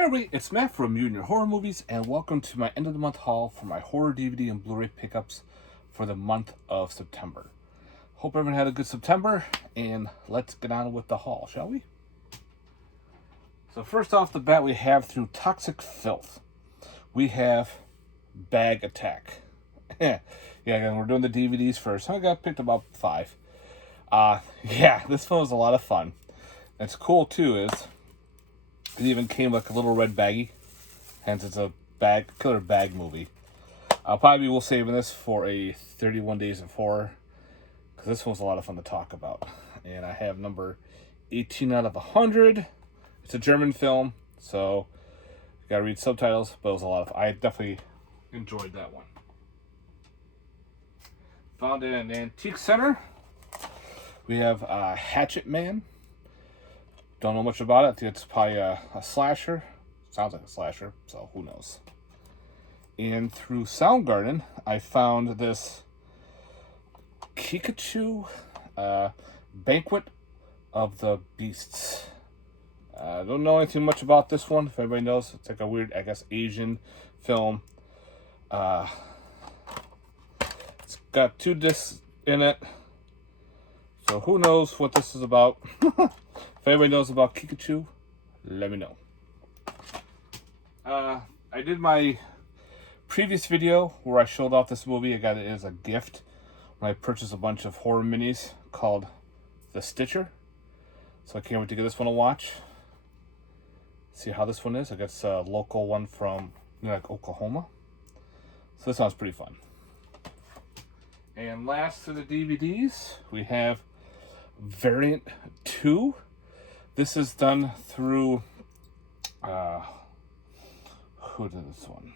Hey everybody, it's Matt from You and Your Horror Movies, and welcome to my end of the month haul for my horror DVD and Blu-ray pickups for the month of September. Hope everyone had a good September, and let's get on with the haul, shall we? So first off the bat, we have through Toxic Filth. We have Bag Attack. Yeah, again, we're doing the DVDs first. I got picked about 5. Yeah, this film was a lot of fun. What's cool too is it even came like a little red baggie, hence it's a killer bag movie. Probably will saving this for a 31 Days of Horror, because this one's a lot of fun to talk about. And I have number 18 out of 100. It's a German film, so you gotta read subtitles, but it was a lot of I definitely enjoyed that one. Found in an antique center. We have Hatchet Man. Don't know much about it. I think it's probably a slasher. Sounds like a slasher, so who knows. And through Soundgarden, I found this Pikachu Banquet of the Beasts. I don't know anything much about this one. If anybody knows, it's like a weird, I guess, Asian film. It's got 2 discs in it. So who knows what this is about. If anybody knows about Pikachu, let me know. I did my previous video where I showed off this movie. I got it as a gift when I purchased a bunch of horror minis called The Stitcher. So I can't wait to give this one a watch. See how this one is. I guess a local one from Oklahoma. So this sounds pretty fun. And last to the DVDs, we have Variant 2. This is done through, who did this one?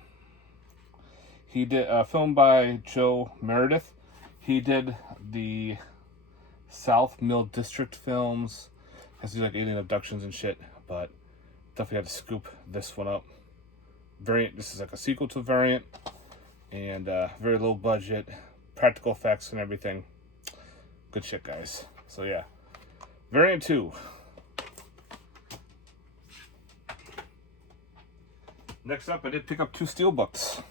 He did a film by Joe Meredith. He did the South Mill District films. Has to do like alien abductions and shit, but definitely had to scoop this one up. Variant, this is like a sequel to Variant, and very low budget, practical effects and everything. Good shit, guys. So yeah, Variant 2. Next up, I did pick up 2 steelbooks.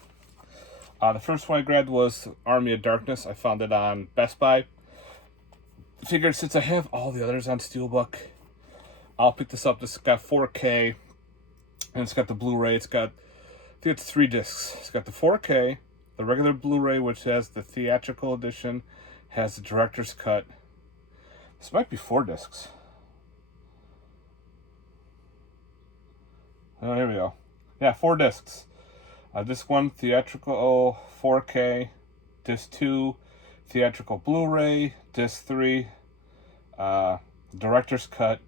The first one I grabbed was Army of Darkness. I found it on Best Buy. Figured since I have all the others on steelbook, I'll pick this up. This got 4K, and it's got the Blu-ray. It's got, I think it's 3 discs. It's got the 4K, the regular Blu-ray, which has the theatrical edition, has the director's cut. This might be 4 discs. Oh, here we go. Yeah, 4 discs. Disc 1, theatrical 4K. Disc 2, theatrical Blu-ray. Disc 3, director's cut.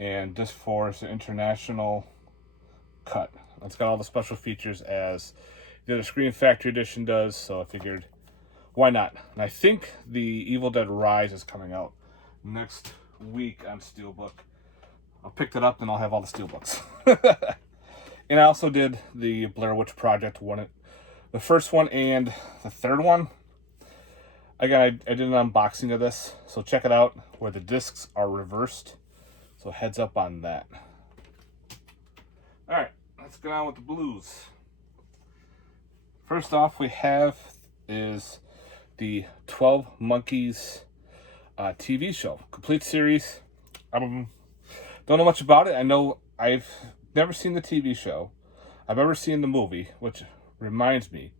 And Disc 4 is the international cut. It's got all the special features as the Screen Factory Edition does, so I figured, why not? And I think the Evil Dead Rise is coming out next week on Steelbook. I'll pick that up and I'll have all the Steelbooks. And I also did the Blair Witch Project one, the first one and the third one. Again, I did an unboxing of this, so check it out where the discs are reversed. So heads up on that. All right, let's get on with the blues. First off, we have is the 12 Monkeys TV show, complete series. I don't know much about it. I know I've never seen the TV show. I've never seen the movie, which reminds me,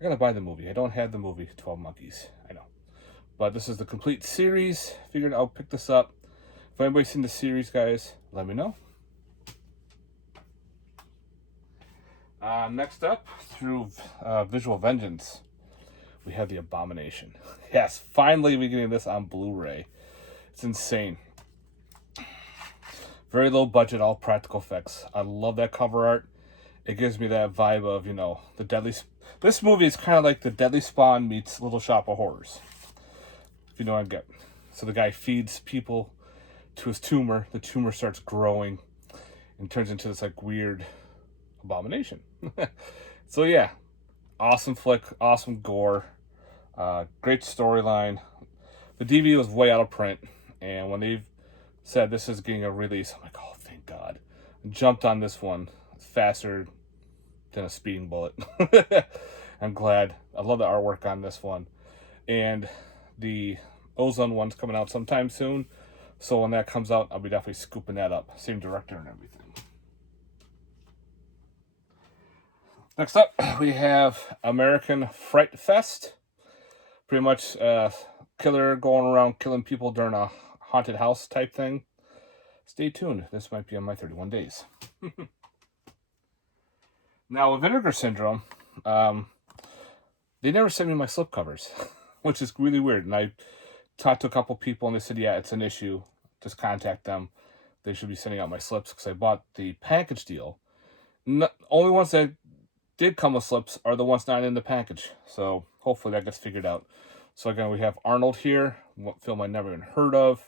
I gotta buy the movie. I don't have the movie 12 Monkeys. I know. But this is the complete series. Figured I'll pick this up. If anybody's seen the series, guys, let me know. Next up, through Visual Vengeance, we have The Abomination. Yes, finally we're getting this on Blu-ray. It's insane. Very low budget, all practical effects. I love that cover art. It gives me that vibe of, the Deadly... This movie is kind of like the Deadly Spawn meets Little Shop of Horrors. If you know what I get. So the guy feeds people to his tumor. The tumor starts growing and turns into this like weird abomination. So yeah, awesome flick, awesome gore, great storyline. The DVD was way out of print, and when they said this is getting a release, I'm like, oh, thank God. I jumped on this one faster than a speeding bullet. I'm glad. I love the artwork on this one. And the Ozone one's coming out sometime soon. So when that comes out, I'll be definitely scooping that up. Same director and everything. Next up, we have American Fright Fest. Pretty much killer going around killing people during a haunted house type thing. Stay tuned. This might be on my 31 days. Now, with Vinegar Syndrome, they never sent me my slipcovers, which is really weird. And I talked to a couple people, and they said, yeah, it's an issue. Just contact them. They should be sending out my slips, because I bought the package deal. Only ones that did come with slips are the ones not in the package. So hopefully that gets figured out. So again, we have Arnold here, a film I never even heard of.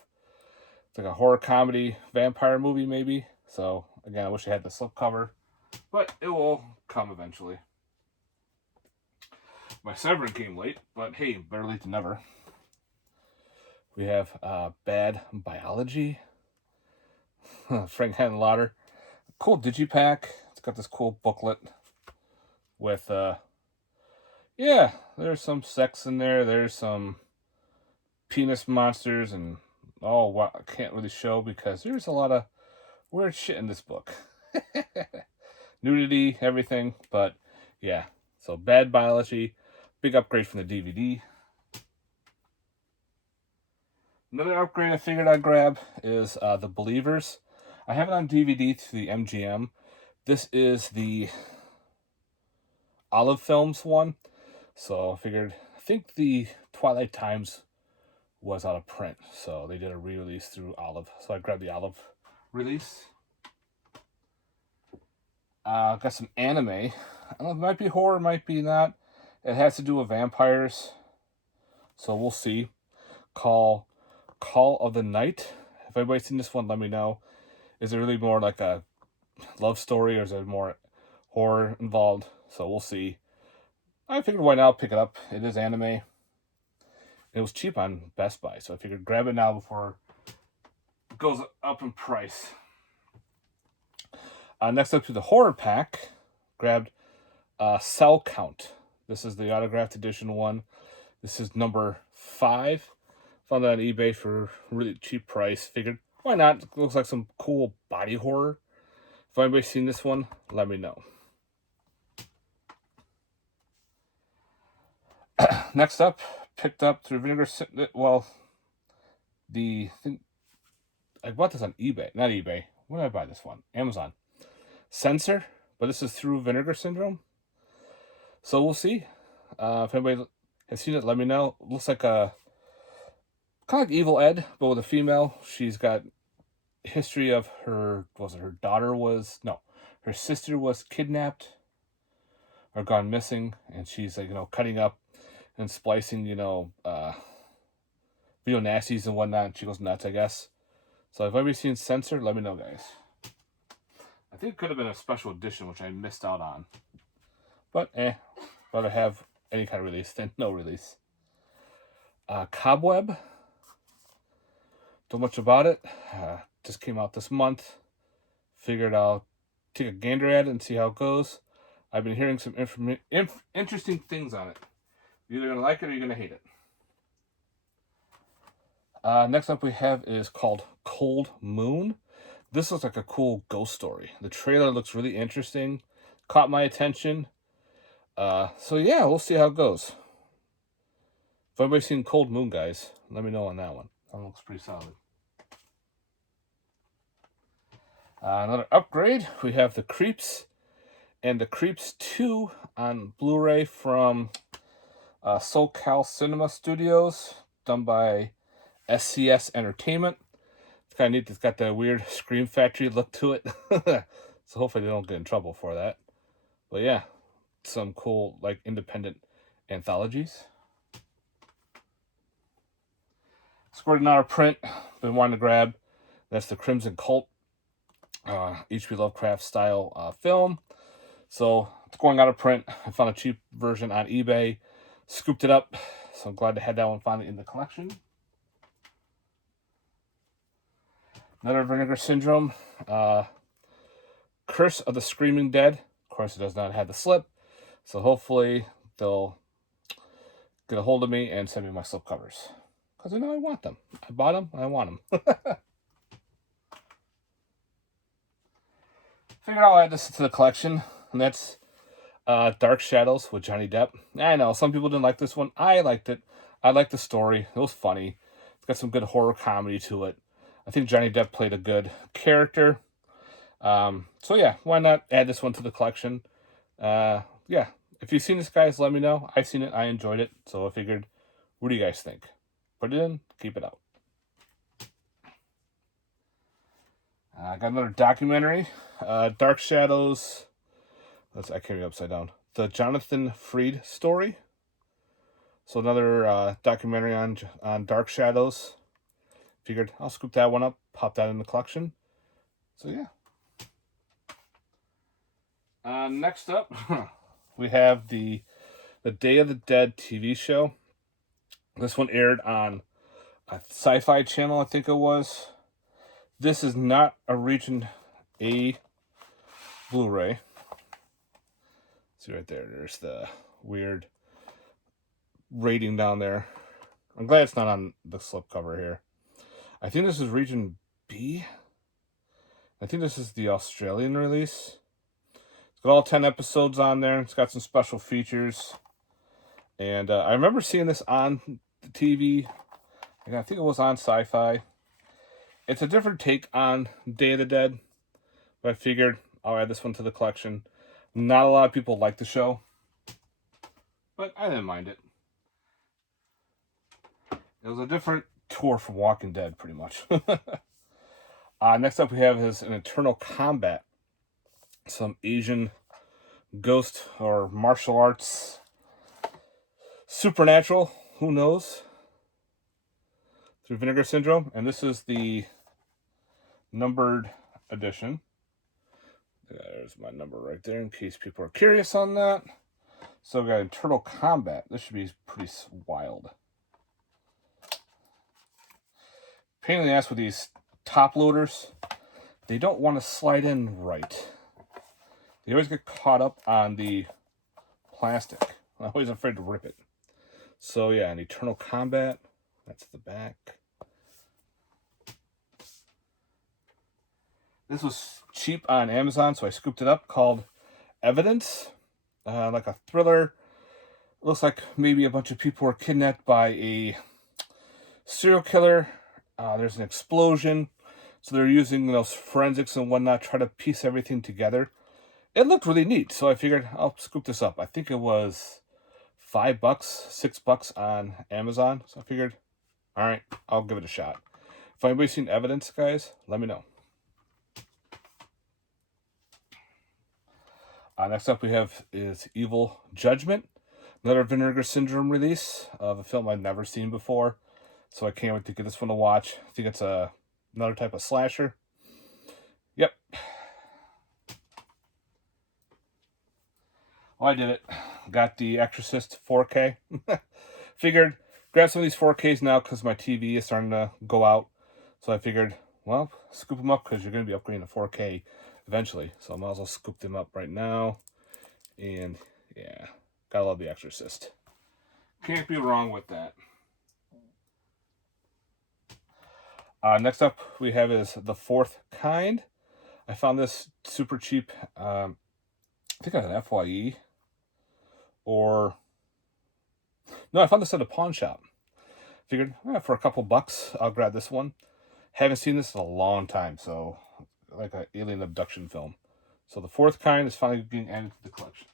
It's like a horror comedy, vampire movie maybe. So again, I wish I had the slipcover, but it will come eventually. My Severin came late, but hey, better late than never. We have Bad Biology. Frank Henenlotter. Cool digipack. It's got this cool booklet with, yeah, there's some sex in there. There's some penis monsters and, oh, wow, I can't really show because there's a lot of weird shit in this book. Nudity, everything, but yeah. So Bad Biology, big upgrade from the DVD. Another upgrade I figured I'd grab is The Believers. I have it on DVD through the MGM. This is the Olive Films one. So I think the Twilight Times was out of print. So they did a re-release through Olive. So I grabbed the Olive release. Got some anime. I don't know, it might be horror, might be not. It has to do with vampires. So we'll see. Call of the Night. If anybody's seen this one, let me know. Is it really more like a love story, or is it more horror involved? So we'll see. I figured why not pick it up. It is anime. It was cheap on Best Buy, so I figured grab it now before it goes up in price. Next up to the horror pack, grabbed Cell Count. This is the autographed edition one. This is number 5. Found that on eBay for a really cheap price. Figured, why not? It looks like some cool body horror. If anybody's seen this one, let me know. Next up, picked up through Vinegar. Well, I bought this on eBay. Not eBay. Where did I buy this one? Amazon. Censor, but this is through Vinegar Syndrome. So we'll see. If anybody has seen it, let me know. It looks like a kind of like Evil Ed, but with a female. She's got history of her sister was kidnapped or gone missing, and she's like, cutting up and splicing, video nasties and whatnot, and she goes nuts, I guess. So if anybody's seen Censor, let me know, guys. I think it could have been a special edition, which I missed out on. But rather have any kind of release than no release. Cobweb. Don't much about it. Just came out this month. Figured I'll take a gander at it and see how it goes. I've been hearing some interesting things on it. You're either going to like it or you're going to hate it. Next up we have is called Cold Moon. This looks like a cool ghost story. The trailer looks really interesting. Caught my attention. So yeah, we'll see how it goes. If anybody's seen Cold Moon, guys, let me know on that one. That one looks pretty solid. Another upgrade. We have The Creeps and The Creeps 2 on Blu-ray from SoCal Cinema Studios, done by SCS Entertainment. It's kind of neat. It's got that weird Scream Factory look to it. So hopefully they don't get in trouble for that. But yeah, some cool independent anthologies. Scored an hour print. Been wanting to grab. That's the Crimson Cult, H.P. Lovecraft style film. So it's going out of print. I found a cheap version on eBay. Scooped it up. So I'm glad to have that one finally in the collection. Another Vinegar Syndrome. Curse of the Screaming Dead. Of course, it does not have the slip, so hopefully they'll get a hold of me and send me my slip covers, because I know I want them. I bought them, I want them. Figured I'll add this to the collection, and that's Dark Shadows with Johnny Depp. I know some people didn't like this one. I liked it. I liked the story. It was funny. It's got some good horror comedy to it. I think Johnny Depp played a good character. So yeah, why not add this one to the collection? Yeah, if you've seen this, guys, let me know. I've seen it. I enjoyed it. So I figured, what do you guys think? Put it in. Keep it out. I got another documentary. Dark Shadows. I can't read upside down. The Jonathan Freed story. So another documentary on Dark Shadows. Figured I'll scoop that one up, pop that in the collection. So yeah. Next up, we have the Day of the Dead TV show. This one aired on a Sci-Fi Channel, I think it was. This is not a Region A Blu-ray. See right there, there's the weird rating down there. I'm glad it's not on the slipcover here. I think this is Region B. I think this is the Australian release. It's got all 10 episodes on there. It's got some special features. And I remember seeing this on the TV. And I think it was on Sci-Fi. It's a different take on Day of the Dead. But I figured I'll add this one to the collection. Not a lot of people like the show, but I didn't mind it. It was a different tour from Walking Dead, pretty much. Next up we have is an Eternal Combat. Some Asian ghost or martial arts. Supernatural, who knows? Through Vinegar Syndrome. And this is the numbered edition. There's my number right there in case people are curious on that. So we got Eternal Combat. This should be pretty wild. Pain in the ass with these top loaders. They don't want to slide in right. They always get caught up on the plastic. I'm always afraid to rip it. So yeah, an Eternal Combat. That's the back. This was cheap on Amazon, so I scooped it up, called Evidence. Like a thriller. It looks like maybe a bunch of people were kidnapped by a serial killer. There's an explosion. So they're using those forensics and whatnot, try to piece everything together. It looked really neat, so I figured I'll scoop this up. I think it was $5, $6 on Amazon. So I figured, all right, I'll give it a shot. If anybody's seen Evidence, guys, let me know. Next up we have is Evil Judgment. Another Vinegar Syndrome release of a film I've never seen before. So I can't wait to get this one to watch. I think it's another type of slasher. Yep. Well, I did it. Got the Exorcist 4K. Figured grab some of these 4Ks now because my TV is starting to go out. So I figured, well, scoop them up because you're going to be upgrading to 4K eventually. So I might as well scoop them up right now. And yeah, gotta love the Exorcist. Can't be wrong with that. Next up we have is The Fourth Kind. I found this super cheap. I think at an FYE. Or no, I found this at a pawn shop. Figured for a couple bucks I'll grab this one. Haven't seen this in a long time, so like an alien abduction film. So The Fourth Kind is finally being added to the collection.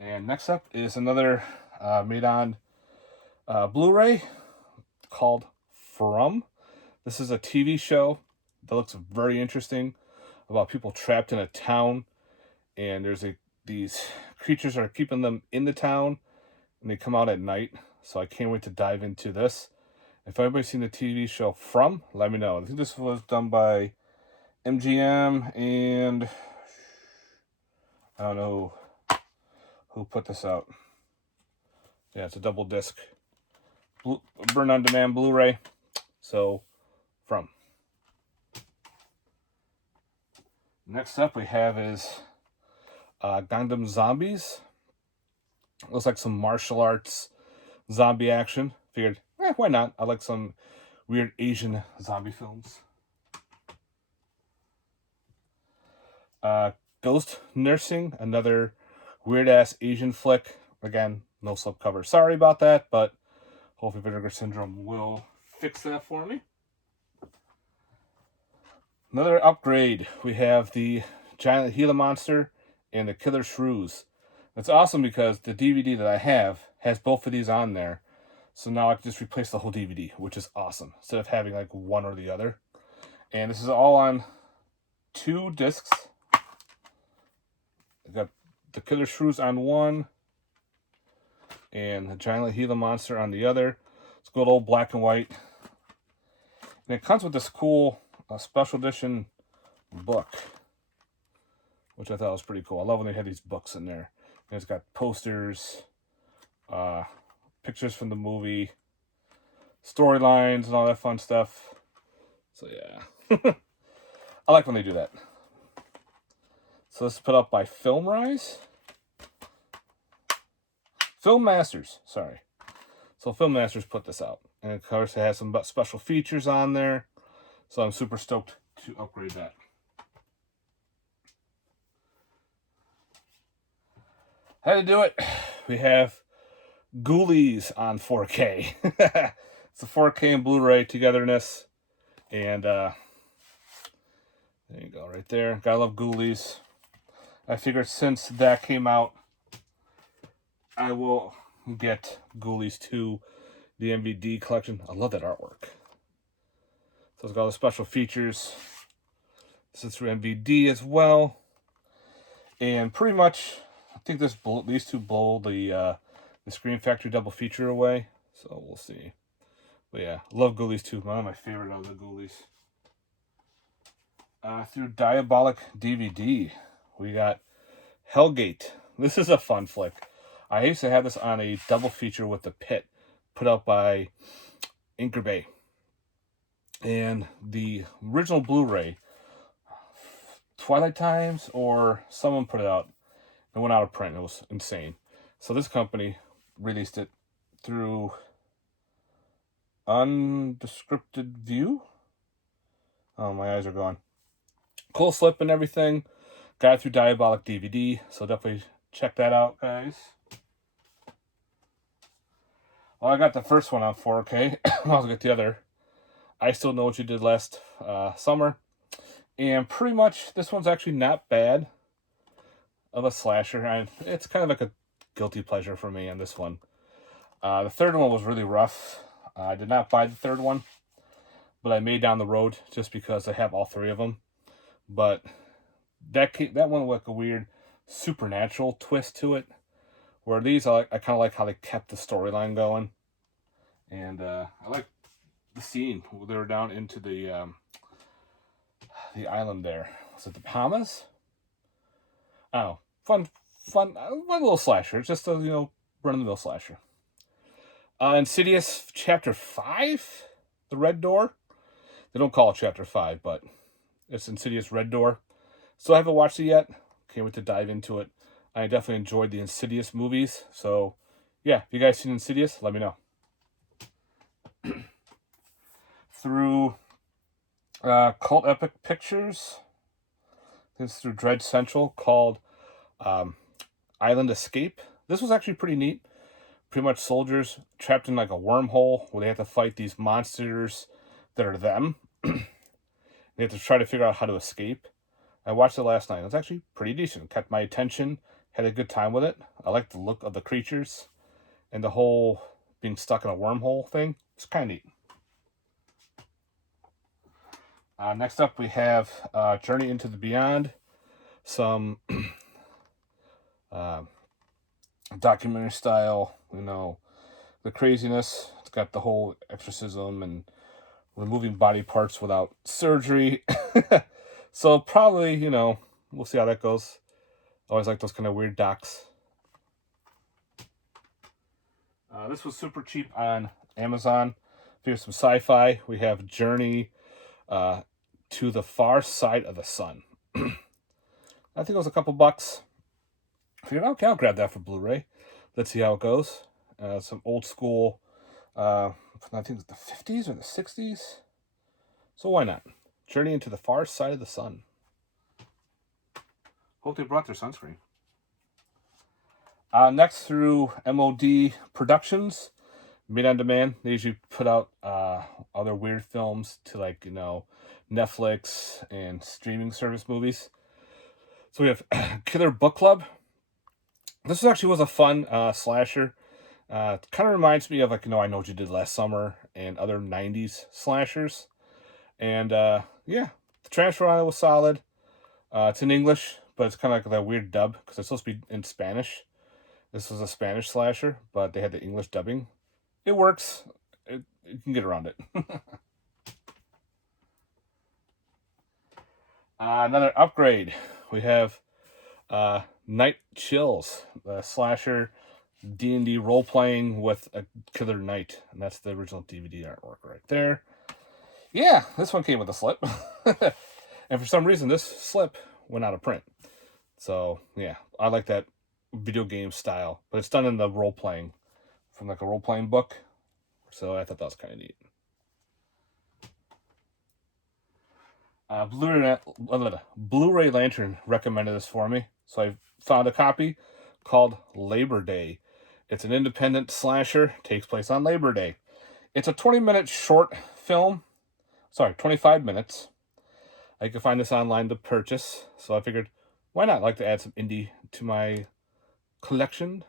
And next up is another made on Blu-ray called From. This is a TV show that looks very interesting about people trapped in a town, and there's these creatures are keeping them in the town, and they come out at night. So I can't wait to dive into this. If anybody's seen the TV show From, let me know. I think this was done by MGM, and I don't know who put this out. Yeah, it's a double disc. Burn on demand Blu-ray. So, From. Next up we have is Gundam Zombies. Looks like some martial arts zombie action. Figured, why not? I like some weird Asian zombie films. Ghost Nursing, another weird ass Asian flick. Again, no slipcover. Sorry about that, but hopefully Vinegar Syndrome will fix that for me. Another upgrade. We have the Giant Gila Monster and the Killer Shrews. That's awesome because the DVD that I have has both of these on there. So now I can just replace the whole DVD, which is awesome. Instead of having like one or the other. And this is all on 2 discs. I got the Killer Shrews on one and the Giant Gila Monster on the other. It's good old black and white. And it comes with this cool special edition book, which I thought was pretty cool. I love when they have these books in there. And it's got posters, pictures from the movie, storylines, and all that fun stuff. So yeah, I like when they do that. So this is put up by Film Masters, sorry. So Film Masters put this out. And of course it has some special features on there. So I'm super stoked to upgrade that. How to do it? We have Ghoulies on 4K. It's a 4K and Blu-ray togetherness. And there you go, right there. Gotta love Ghoulies. I figured since that came out, I will get Ghoulies 2, the MVD collection. I love that artwork. So it's got all the special features. This is through MVD as well. And pretty much, I think these two blow the Scream Factory double feature away. So we'll see. But yeah, love Ghoulies 2. One of my favorite of the Ghoulies. Through Diabolic DVD, we got Hellgate. This is a fun flick. I used to have this on a double feature with The Pit, put out by Anchor Bay. And the original Blu-ray, Twilight Times or someone put it out. It went out of print. It was insane. So this company released it through Undescripted View. Oh, my eyes are gone. Cool slip and everything. Got it through Diabolic DVD. So definitely check that out, guys. Well, I got the first one on 4K. I'll get the other. I Still Know What You Did Last Summer. And pretty much, this one's actually not bad of a slasher. It's kind of like a guilty pleasure for me on this one. The third one was really rough. I did not buy the third one, but I made down the road just because I have all 3 of them. But that one with like a weird supernatural twist to it. Where these, I kind of like how they kept the storyline going. And I like the scene where they were down into the island there. Was it the Bahamas? I don't know. Fun little slasher. It's just a, run-of-the-mill slasher. Insidious Chapter 5? The Red Door? They don't call it Chapter 5, but it's Insidious Red Door. Still haven't watched it yet. Can't wait to dive into it. I definitely enjoyed the Insidious movies. So, yeah, if you guys seen Insidious, let me know. Through Cult Epic Pictures. This is through Dread Central, called Island Escape. This was actually pretty neat. Pretty much soldiers trapped in like a wormhole where they have to fight these monsters that are them. They have to try to figure out how to escape. I watched it last night. It was actually pretty decent. Kept my attention. Had a good time with it. I like the look of the creatures. And the whole being stuck in a wormhole thing. It's kind of neat. Next up we have Journey into the Beyond. Some documentary style, the craziness. It's got the whole exorcism and removing body parts without surgery. So probably, we'll see how that goes. Always like those kind of weird docs. This was super cheap on Amazon. Here's some sci-fi. We have Journey to the Far Side of the Sun. I think it was a couple bucks. I figured, okay, I'll grab that for Blu-ray. Let's see how it goes. Some old school, I think it's the 50s or the 60s. So why not? Journey into the Far Side of the Sun. Hope they brought their sunscreen. Next, through MOD Productions, Made on Demand. They usually put out other weird films to, like, Netflix and streaming service movies. So we have Killer Book Club. This actually was a fun slasher. Kind of reminds me of, like, I Know What You Did Last Summer and other 90s slashers. And yeah, the transfer on it was solid. It's in English, but it's kind of like that weird dub because it's supposed to be in Spanish. This was a Spanish slasher, but they had the English dubbing. It works. You can get around it. Another upgrade. We have Night Chills, the slasher D&D role-playing with a killer knight. And that's the original DVD artwork right there. Yeah, this one came with a slip. And for some reason, this slip went out of print. So, yeah, I like that video game style. But it's done in the role-playing, from like a role-playing book. So I thought that was kind of neat. Blu-ray Lantern recommended this for me. So I found a copy called Labor Day. It's an independent slasher. Takes place on Labor Day. It's a 20-minute short film. Sorry, 25 minutes. I can find this online to purchase. So I figured, why not? I'd like to add some indie to my collection.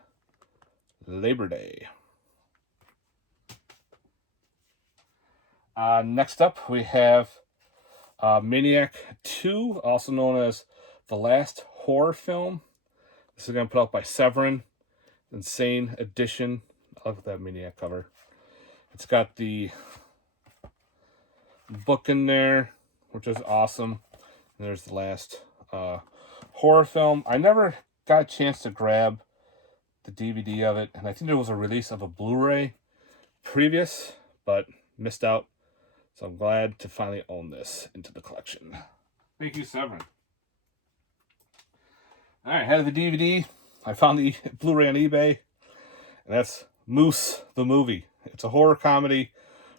Labor Day. Next up, we have Maniac 2, also known as the last horror film. This is going to put out by Severin. Insane edition. I love that Maniac cover. It's got the book in there, which is awesome. And there's the last horror film. I never got a chance to grab the DVD of it, and I think there was a release of a Blu-ray previous, but missed out. So I'm glad to finally own this into the collection. Thank you, Severin. All right, head of the DVD. I found the Blu-ray on eBay, and that's Moose the Movie. It's a horror comedy,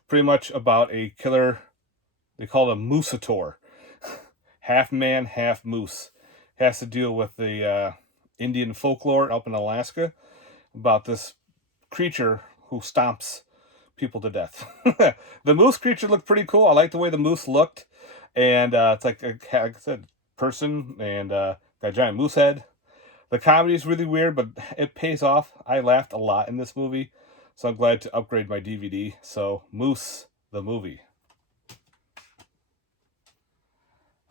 pretty much about a killer. They call it a moosator. Half man, half moose. Has to deal with the Indian folklore up in Alaska about this creature who stomps people to death. The moose creature looked pretty cool. I like the way the moose looked. And it's like I said, person and got a giant moose head. The comedy is really weird, but it pays off. I laughed a lot in this movie. So I'm glad to upgrade my DVD. So, Moose the Movie.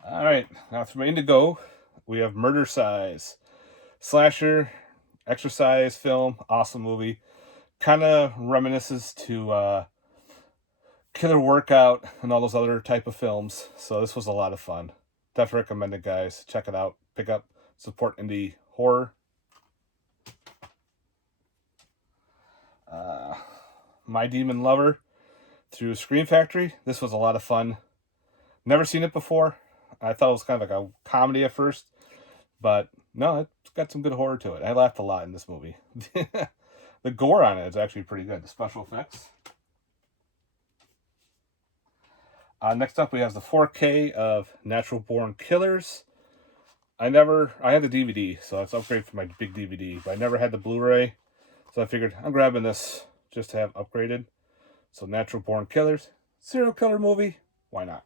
All right, now for my Indigo, we have Murder Size. Slasher, exercise film, awesome movie. Kind of reminisces to Killer Workout and all those other type of films. So this was a lot of fun. Definitely recommend it, guys. Check it out. Pick up, support indie horror. My Demon Lover through Scream Factory. This was a lot of fun. Never seen it before. I thought it was kind of like a comedy at first, but no, it's got some good horror to it. I laughed a lot in this movie. The gore on it is actually pretty good. The special effects. Next up, we have the 4K of Natural Born Killers. I had the DVD, so it's upgrade for my big DVD, but I never had the Blu-ray, so I figured I'm grabbing this just to have upgraded. So Natural Born Killers, serial killer movie, why not?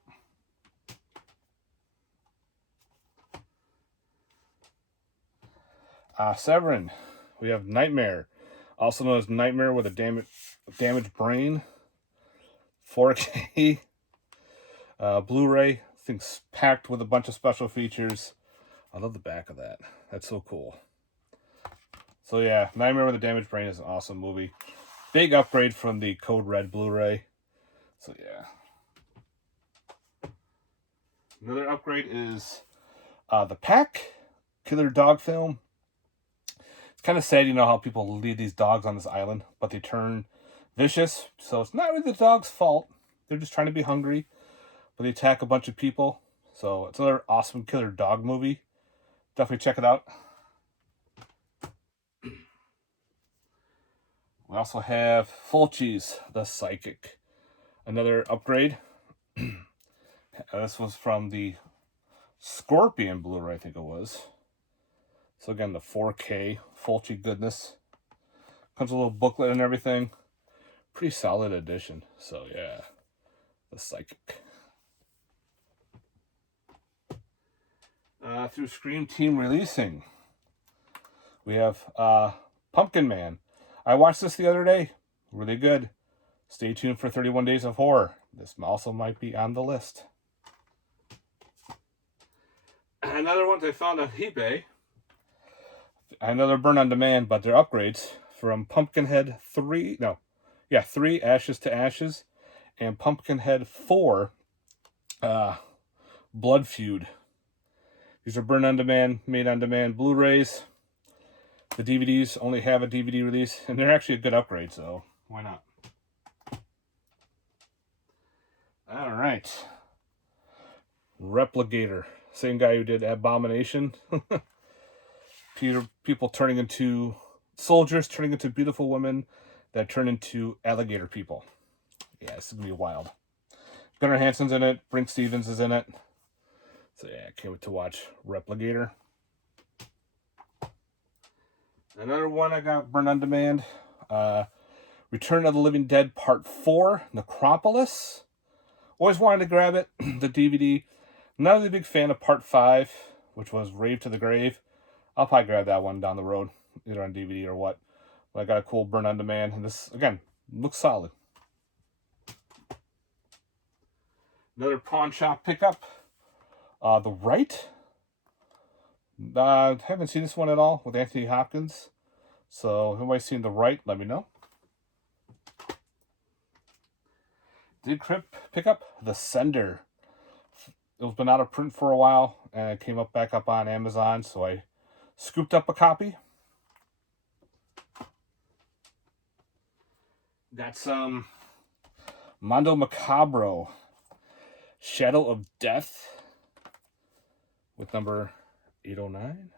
Severin, we have Nightmare, also known as Nightmare with a damaged brain. 4K, Blu-ray, thing's packed with a bunch of special features. I love the back of that. That's so cool. So yeah, Nightmare with a Damaged Brain is an awesome movie. Big upgrade from the Code Red Blu-ray. So yeah. Another upgrade is The Pack, killer dog film. It's kind of sad, how people leave these dogs on this island, but they turn vicious. So it's not really the dog's fault. They're just trying to be hungry, but they attack a bunch of people. So it's another awesome killer dog movie. definitely check it out. We also have Fulci's The Psychic, another upgrade. This was from the Scorpion Bluray, I think it was. So again, the 4K Fulci goodness. Comes with a little booklet and everything. Pretty solid edition. So yeah, The Psychic. Through Scream Team Releasing, we have Pumpkin Man. I watched this the other day. Really good. Stay tuned for 31 Days of Horror. This also might be on the list. Another one I found on eBay. Another burn on demand, but they're upgrades from Pumpkinhead 3. 3 Ashes to Ashes, and Pumpkinhead 4 Blood Feud. These are burn on demand, made on demand Blu-rays. The DVDs only have a DVD release, and they're actually a good upgrade, so why not? All right. Replicator. Same guy who did Abomination. People turning into soldiers, turning into beautiful women that turn into alligator people. Yeah, this is going to be wild. Gunnar Hansen's in it. Brink Stevens is in it. So yeah, I can't wait to watch Replicator. Another one I got burned on demand. Return of the Living Dead Part 4, Necropolis. Always wanted to grab it, the DVD. Not really a big fan of Part 5, which was Rave to the Grave. I'll probably grab that one down the road, either on DVD or what. But I got a cool burn on demand, and this, again, looks solid. Another pawn shop pickup. The Right. Haven't seen this one at all with Anthony Hopkins. So, if anybody's seen The Right, let me know. Did pick up The Sender. It was been out of print for a while, and it came back up on Amazon, so I scooped up a copy. Got some Mondo Macabro, Shadow of Death, with number 809.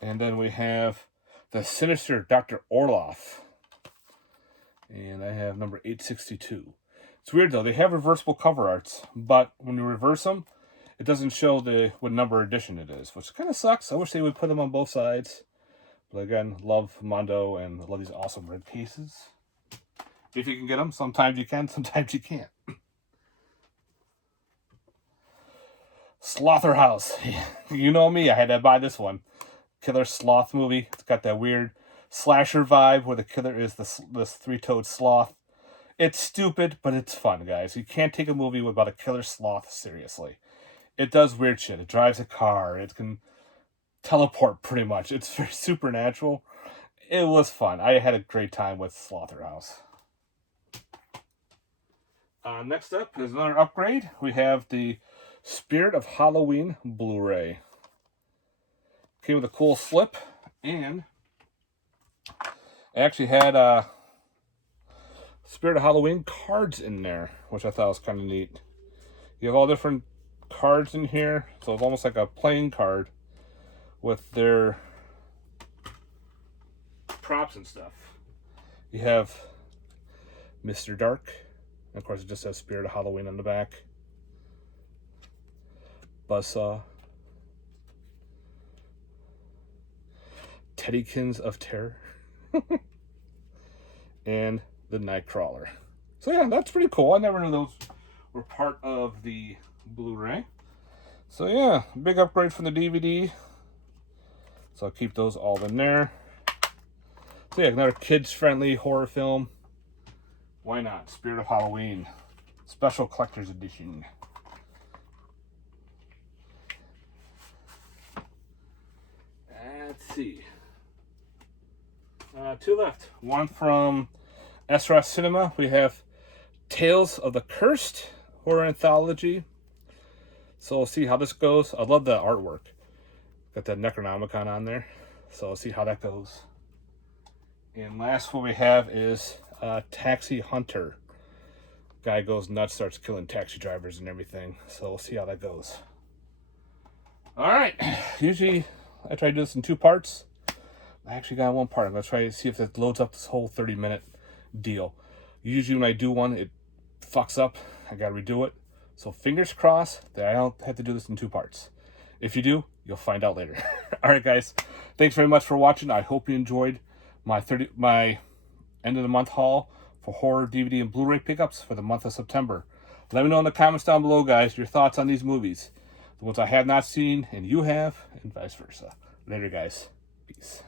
And then we have the Sinister Dr. Orloff, and I have number 862. It's weird though, they have reversible cover arts, but when you reverse them, it doesn't show what number edition it is, which kind of sucks. I wish they would put them on both sides. But again, love Mondo and love these awesome red cases. If you can get them, sometimes you can, sometimes you can't. Slaughterhouse. You know me, I had to buy this one. Killer Sloth movie. It's got that weird slasher vibe where the killer is this three-toed sloth. It's stupid, but it's fun, guys. You can't take a movie about a killer sloth seriously. It does weird shit. It drives a car. It can teleport pretty much. It's very supernatural. It was fun. I had a great time with Slaughterhouse. Next up is another upgrade. We have the Spirit of Halloween Blu-ray. Came with a cool slip, and I actually had Spirit of Halloween cards in there, which I thought was kind of neat. You have all different cards in here, so it's almost like a playing card with their props and stuff. You have Mr. Dark, and of course it just says Spirit of Halloween on the back. Buzzsaw, Teddykins of Terror, and the Nightcrawler. So yeah, that's pretty cool. I never knew those were part of the Blu-ray. So yeah, big upgrade from the DVD. So I'll keep those all in there. So yeah, another kids-friendly horror film. Why not? Spirit of Halloween. Special Collector's Edition. Let's see. Two left. One from SRS Cinema. We have Tales of the Cursed Horror Anthology. So we'll see how this goes. I love the artwork. Got that Necronomicon on there. So we'll see how that goes. And last one we have is Taxi Hunter. Guy goes nuts, starts killing taxi drivers and everything. So we'll see how that goes. All right. Usually I try to do this in 2 parts. I actually got 1 part. I'm going to try to see if it loads up this whole 30-minute deal. Usually when I do one, it fucks up. I got to redo it. So fingers crossed that I don't have to do this in 2 parts. If you do, you'll find out later. All right, guys. Thanks very much for watching. I hope you enjoyed my end of the month haul for horror DVD and Blu-ray pickups for the month of September. Let me know in the comments down below, guys, your thoughts on these movies. The ones I have not seen and you have, and vice versa. Later, guys. Peace.